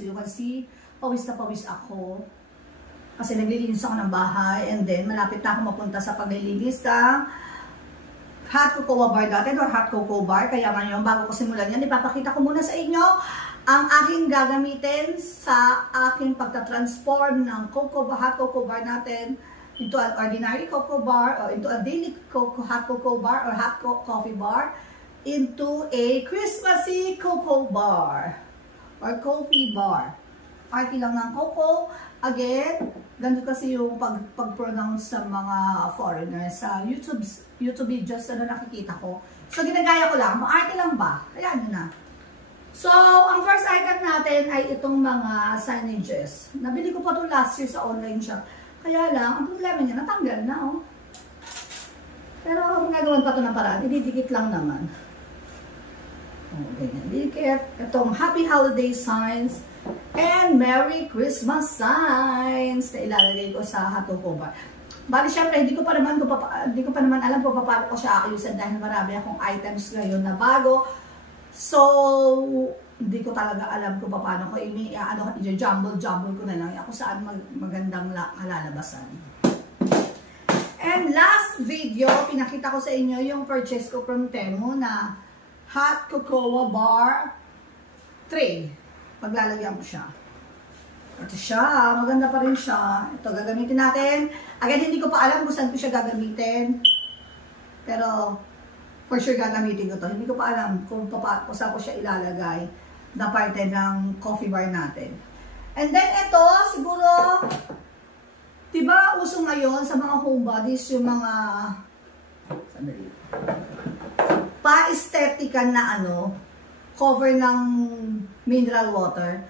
as you can see, pawis na pawis ako. Kasi naglilinis ako ng bahay and then malapit na ako mapunta sa paglilinis ng hot cocoa bar natin or hot cocoa bar. Kaya ngayon, bago ko simulan yan, ipapakita ko muna sa inyo ang aking gagamitin sa aking pagta-transform ng hot cocoa bar natin into an ordinary cocoa bar or into a daily hot cocoa bar or hot coffee bar into a Christmassy cocoa bar or coffee bar. Party lang ng cocoa. Again, ganito kasi yung pag-pronounce sa mga foreigners sa YouTube videos na nakikita ko. So, ginagaya ko lang. Maarte lang ba? Kaya nyo na. So, ang first item natin ay itong mga signages. Nabili ko pa ito last year sa online shop. Kaya lang, ang problema niya, natanggal na, oh. Pero, magagawan pa ito ng paraan. Ididikit lang naman. Oh, ganyan. Dikit. Itong Happy Holiday signs and Merry Christmas signs na ilalagay ko sa hot cocoa bar. Bali, syempre, hindi ko pa naman alam kung paano ko siya ayusin dahil marami akong items ngayon na bago. So, hindi ko talaga alam kung paano ko i-jumble ko na lang ako saan magandang kalalabasan. And last video, pinakita ko sa inyo yung purchase ko from Temu na hot cocoa bar tray. Paglalagyan ko siya. Ito siya. Maganda pa rin siya. Ito, gagamitin natin. Again, hindi ko pa alam kung saan ko siya gagamitin. Pero, for sure gagamitin ko to. Hindi ko pa alam kung saan ko siya ilalagay na parte ng coffee bar natin. And then, ito, siguro, diba uso ngayon sa mga homebodies yung mga sandali, pa-aesthetican na cover ng mineral water.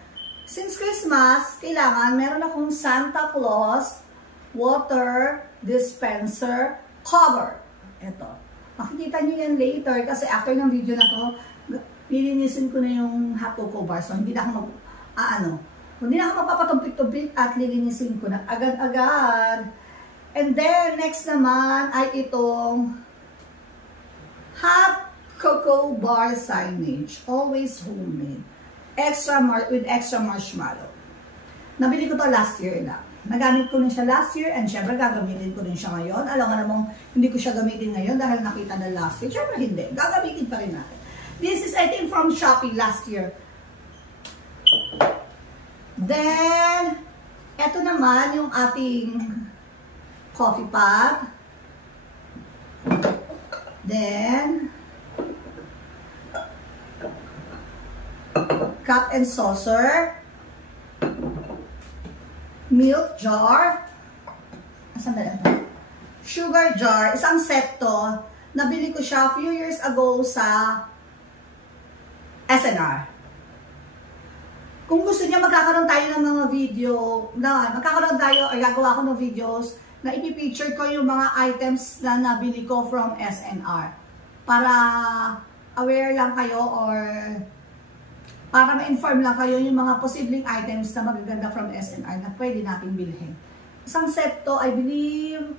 Since Christmas, kailangan meron akong Santa Claus water dispenser cover. Ito. Makikita nyo yan later kasi after ng video na to, lilinisin ko na yung hot cocoa bar. So, hindi na ako hindi na ako magpapatumpik-tumpik at lilinisin ko na agad-agad. And then, next naman ay itong hot cocoa bar signage, always homemade, with extra marshmallow. Nabili ko to last year na. Nagamit ko rin siya last year and syempre gagamitin ko rin siya ngayon. Alam nga namang hindi ko siya gamitin ngayon dahil nakita na last year. Syempre hindi. Gagamitin pa rin natin. This is I think from Shopee last year. Then, eto naman yung ating coffee pot. Then, cup and saucer, milk jar, sugar jar, isang set to. Nabili ko siya few years ago sa SNR. Kung gusto niya magkakaroon tayo ng mga video, magkakaroon tayo or gagawa ko ng videos na ipipicture ko yung mga items na nabili ko from SNR. Para aware lang kayo or para ma-inform lang kayo yung mga posibleng items na magaganda from SNR na pwede nating bilhin. Isang set to, I believe,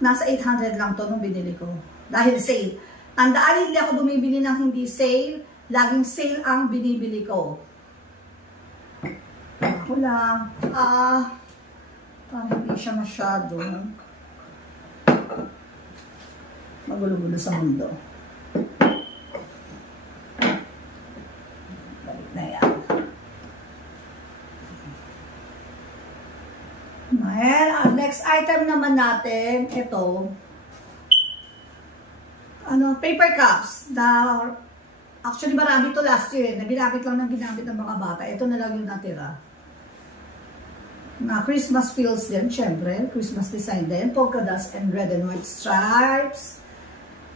nasa 800 lang to nung binili ko. Dahil sale. Tandaan, hindi ako bumibili ng hindi sale. Laging sale ang binibili ko. Ako lang. Parang hindi siya masyado magulo-gulo sa mundo. Next item naman natin, ito, paper cups. Actually, marami ito last year. Ginamit lang ng ginamit ng mga bata. Ito na lang yung natira. Na Christmas feels din, syempre. Christmas design din. Polka dots and red and white stripes.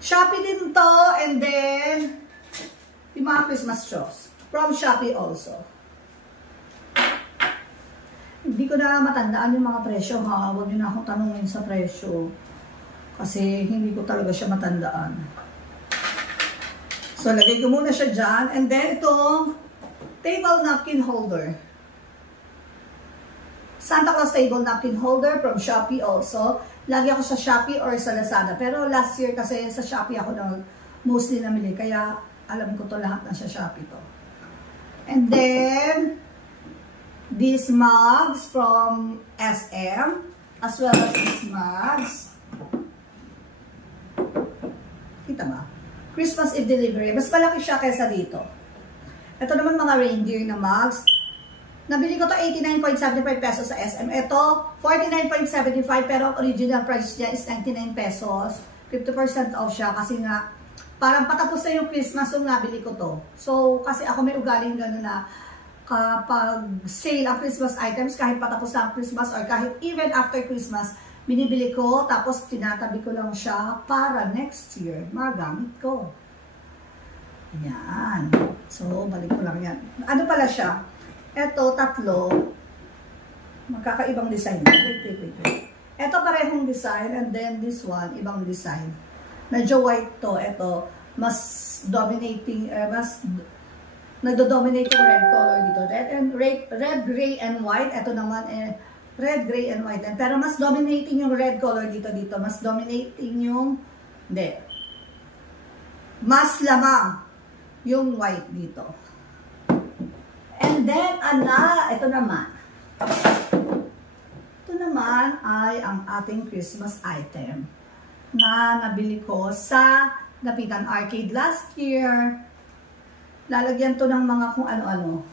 Shopee din to. And then, yung mga Christmas straws. From Shopee also. Hindi ko na matandaan yung mga presyo ha. Huwag nyo na akong tanungin sa presyo. Kasi hindi ko talaga siya matandaan. So, lagay ko muna siya dyan. And then, itong table napkin holder. Santa Claus table napkin holder from Shopee also. Lagi ako sa Shopee or sa Lazada. Pero last year kasi sa Shopee ako mostly namili. Kaya alam ko to lahat na sa Shopee to. And then, these mugs from SM, as well as these mugs. Kita ba? Christmas Eve delivery. Mas malaki siya kaysa dito. Ito naman mga reindeer na mugs. Nabili ko to 89.75 pesos sa SM. Ito, 49.75 pero original price niya is 99 pesos. 50% off siya kasi nga parang patapos na yung Christmas nung nabili ko to. So, kasi ako may ugaling gano'n na kapag sale ang Christmas items, kahit patapos na ang Christmas or kahit even after Christmas, binibili ko tapos tinatabi ko lang siya para next year magamit ko. Yan. So, balik ko lang yan. Ano pala siya? Ito, tatlo. Magkakaibang design. Wait. Ito parehong design and then this one, ibang design. Medyo white to. Ito, mas dominating, mas nagdo-dominate yung red color dito. Red, gray, and white. Ito naman, red, gray, and white. Pero mas dominating yung red color dito. Mas dominating yung, hindi. Mas lamang yung white dito. And then, ito naman ay ang ating Christmas item na nabili ko sa Dapitan Arcade last year. Lalagyan to ng mga kung ano-ano.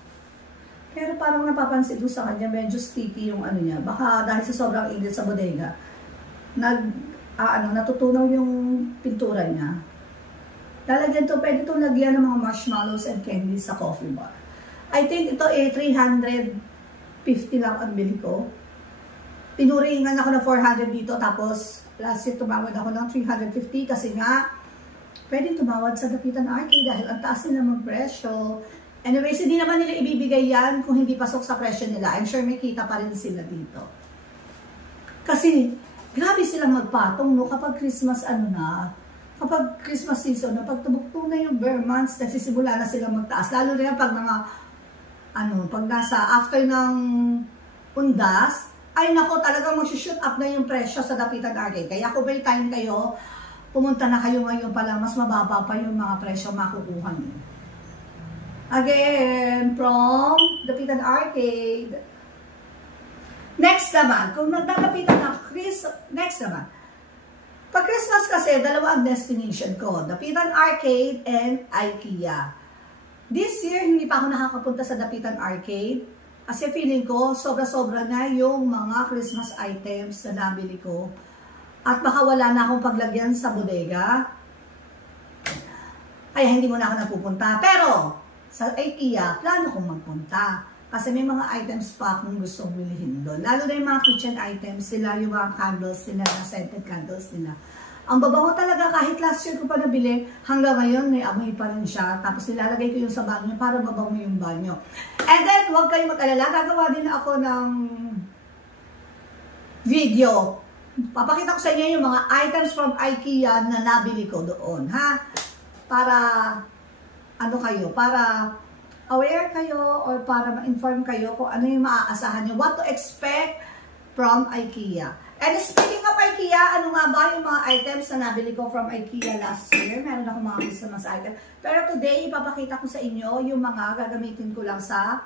Pero parang napapansin ko sa kanya, medyo sticky yung ano niya. Baka dahil sa sobrang init sa bodega, natutunaw yung pintura niya. Lalagyan to, pwede itong lagyan ng mga marshmallows and candies sa coffee bar. I think ito 350 lang ang bili ko. Pinuringan ako ng 400 dito, tapos last year tumawad ako ng 350 kasi nga pwedeng tumawad sa Dapitan Arcade dahil ang taas nila magpresyo. Anyways, hindi naman nila ibibigay yan kung hindi pasok sa presyo nila. I'm sure may kita pa rin sila dito. Kasi grabe silang magpatong no, kapag Christmas kapag Christmas season, pag tumukto na yung bare months, nagsisimula na silang magtaas. Lalo na yan pag pag nasa after ng undas, ay nako, talagang mag-shoot up na yung presyo sa Dapitan Arcade. Kaya kung may time kayo, pumunta na kayo ngayon pa lang, mas mababa pa yung mga presyo makukuha nyo. Again, from Dapitan Arcade. Next naman, kung nagdadapitan na next naman. Pag Christmas kasi, dalawa ang destination ko. Dapitan Arcade and IKEA. This year, hindi pa ako nakakapunta sa Dapitan Arcade. Kasi feeling ko, sobra-sobra na yung mga Christmas items na nabili ko. At baka wala na akong paglagyan sa bodega. Kaya hindi mo na ako napupunta. Pero, sa IKEA, plano kong magpunta. Kasi may mga items pa akong gustong bilhin doon. Lalo na yung mga kitchen items nila, yung mga candles nila, scented candles nila. Ang babango talaga, kahit last year ko pa nabili, hanggang ngayon may amoy pa rin siya. Tapos nilalagay ko yung sa banyo para mabango yung banyo. And then, huwag kayong mag-alala, gagawa din ako ng video. Papakita ko sa inyo yung mga items from IKEA na nabili ko doon, ha? Para, para aware kayo or para ma-inform kayo kung ano yung maaasahan nyo, what to expect from IKEA. And speaking of IKEA, ano nga ba yung mga items na nabili ko from IKEA last year? Meron ako mga Christmas item. Pero today, ipapakita ko sa inyo yung mga gagamitin ko lang sa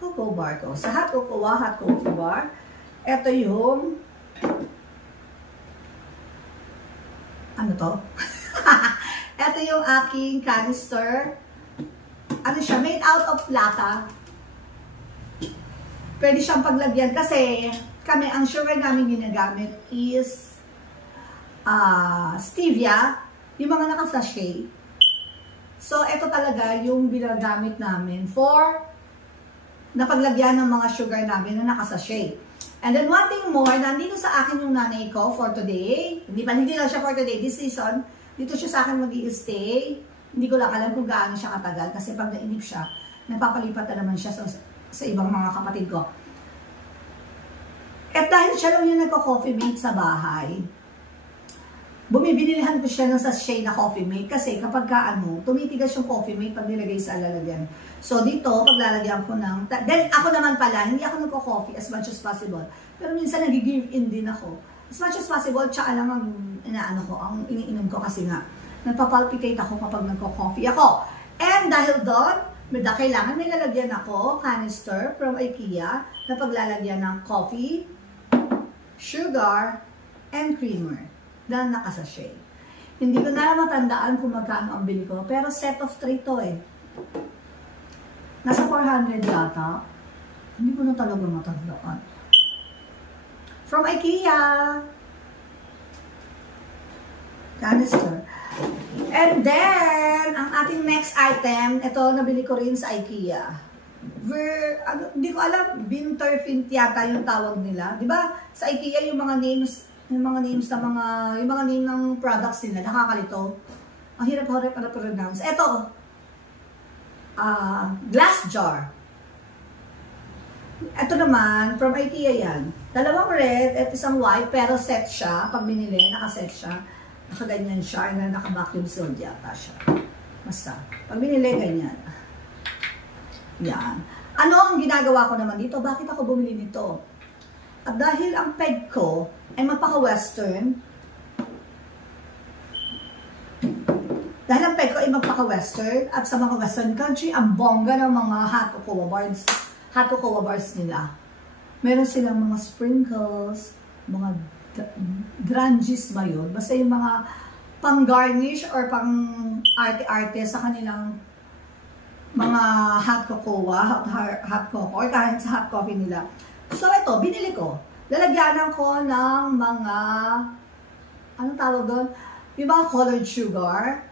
cocoa bar ko. Sa hot cocoa bar. Ito yung ano to? Ito yung aking canister. Ano siya? Made out of plata. Pwede siyang paglagyan kasi kami, ang sugar namin ginagamit is stevia, yung mga nakasachet. So, ito talaga yung ginagamit namin for napaglagyan ng mga sugar namin na nakasachet. And then, one thing more, nandito sa akin yung nanay ko for today. Hindi lang siya for today, this season. Dito siya sa akin mag-i-stay. Hindi ko lang alam kung gaano siya katagal kasi pag nainip siya, napapalipat na naman siya sa ibang mga kapatid ko. At dahil siya lang yung nagko-coffee mate sa bahay, bumibinilihan ko siya ng sachet na coffee mate kasi kapag tumitigas yung coffee mate pag nilagay sa lalagyan. So dito, paglalagyan ko ng, then ako naman pala, hindi ako nagko-coffee as much as possible. Pero minsan nag-give in din ako. As much as possible, tsaka lang ang iniinom ko kasi nga, nagpapalpitate ako kapag nagko-coffee ako. And dahil doon, Kailangan may lalagyan ako, canister from IKEA, na paglalagyan ng coffee, sugar, and creamer na nakasashay. Hindi ko na matandaan kung magkano ang bili ko, pero set of 3 to eh. Nasa 400 yata. Hindi ko na talaga matandaan. From IKEA. Canister. And then, ang ating next item, ito nabili ko rin sa IKEA. Hindi ko alam, Winterfint yata yung tawag nila. Di ba sa IKEA yung mga names ng products nila, nakakalito. Ang hirap-hirap para pronounce. Ito, glass jar. Ito naman, from IKEA yan. Dalawang red at isang white, pero set siya. Pag binili, nakaset siya. Nakaganyan siya, na naka-vacuum sealed yata siya. Basta, pag binili, ganyan. Yan. Ano ang ginagawa ko naman dito? Bakit ako bumili nito? At dahil ang peg ko ay magpaka-western, at sa mga western country, ang bongga ng mga hot cocoa bars nila. Meron silang mga sprinkles, mga grunges ba yun? Basta yung mga pang-garnish or pang-arte-arte sa kanilang mga hot cocoa or kahit sa hot coffee nila. So ito, binili ko. Lalagyanan ko ng mga, anong tawag doon? Yung mga colored sugar,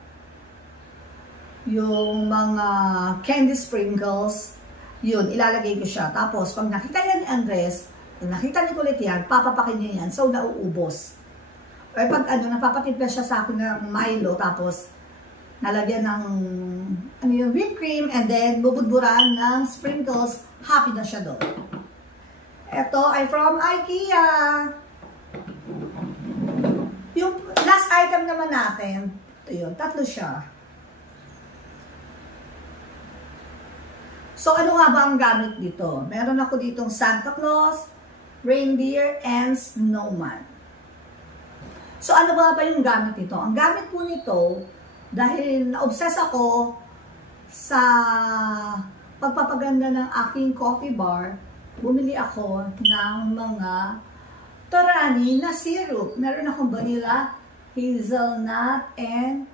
yung mga candy sprinkles, yun, ilalagay ko siya. Tapos, pag nakita yan ni Andres, pag nakita ni Kulit yan, papapakin niya yan, so nauubos. Or pag napapatimpla siya sa akin ng Milo, tapos nalagyan ng whipped cream, and then bubudburan ng sprinkles, happy na siya doon. Ito ay from IKEA. Yung last item naman natin, ito yun, 3 siya. So, ano nga ba ang gamit dito? Meron ako ditong Santa Claus, reindeer, and snowman. So, ano ba yung gamit nito? Ang gamit po nito, dahil na-obsess ako sa pagpapaganda ng aking coffee bar, bumili ako ng mga Torani na syrup. Meron akong vanilla, hazelnut, and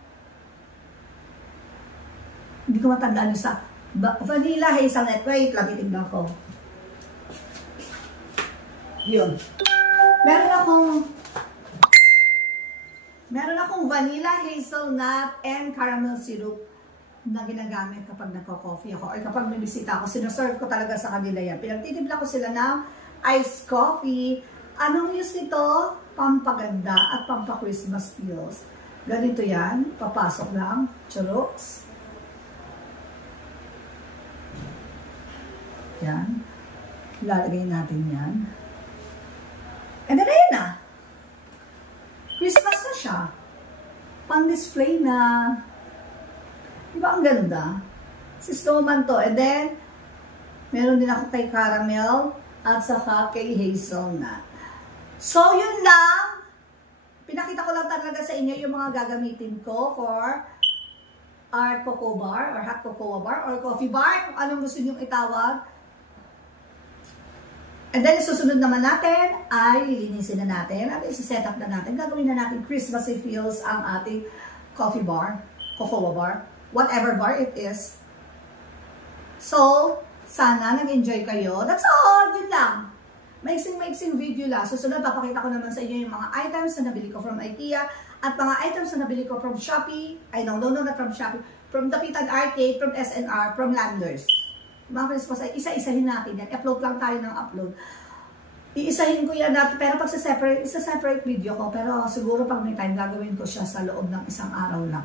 hindi ko matandaan yung sa vanilla, hazelnut. Wait lang, titignan ko. Yun. Meron akong vanilla, hazelnut, and caramel syrup na ginagamit kapag nagko-coffee ako or kapag may bisita ako. Sinaserve ko talaga sa kanila yan. Pinagtitibla ko sila ng iced coffee. Anong use nito? Pampaganda at pampa-Christmas feels. Ganito yan. Papasok lang. Churuks. Yan. Lalagay natin yan. And then, ayun na. Christmas na siya. Pang-display na. Diba ang ganda? Si snowman to. And then, meron din ako kay caramel at saka kay hazelnut. So, yun lang. Pinakita ko lang talaga sa inyo yung mga gagamitin ko for our cocoa bar or hot cocoa bar or coffee bar. Kung anong gusto nyo itawag. And then, susunod naman natin ay lilinisin na natin at isi-set up na natin. Gagawin na natin Christmassy feels ang ating coffee bar, cocoa bar, whatever bar it is. So, sana nag-enjoy kayo. That's all. Yun lang. Maiksing video lang. Susunod, papakita ko naman sa inyo yung mga items na nabili ko from IKEA at mga items na nabili ko from Shopee. No, not from Shopee. From Dapitan Arcade, from SNR, from Landers. Mga Christmas ay isa-isahin natin yan. Upload lang tayo ng upload. Iisahin ko yan natin. Pero pag isa-separate video ko. Pero siguro pag may time, gagawin ko siya sa loob ng isang araw lang.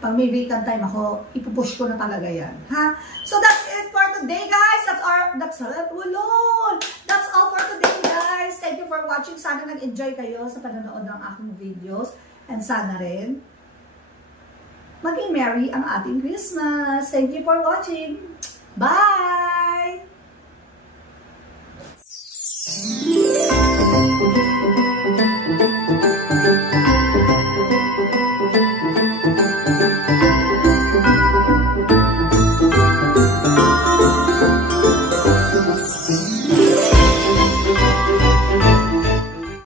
Pag may vacant time ako, ipupush ko na talaga yan. Ha? So that's it for today, guys. That's all for today, guys. Thank you for watching. Sana nag-enjoy kayo sa panonood ng aking videos. And sana rin, maging merry ang ating Christmas. Thank you for watching. Bye!